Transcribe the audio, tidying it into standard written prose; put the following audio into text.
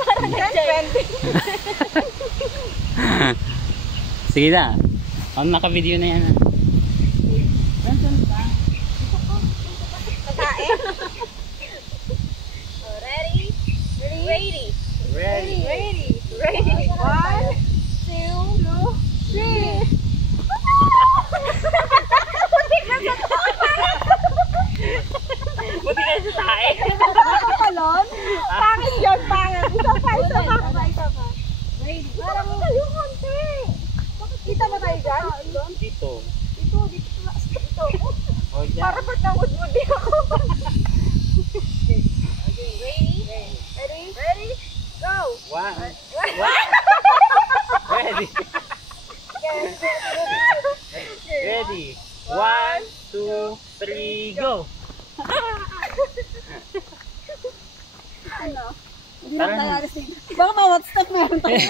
Parang nag-trending. Sige na. Naka-video na yan. Nandiyan ba? Kakain. Ready? Ready. Ready. Ready. Ready. 1, 2, 3. Buti ka sa tae. Talon? Pangit yun, pangit. Isa pa. Ready. Parang kalungan, te. Kita ba tayo dyan? Dito. Dito. O dyan. Para pag nangudmud din ako. Okay, ready? Go! One. Ready. Ready. 1, 2, 3, go. Ano? Parang Baka ma-WhatsApp meron tayo.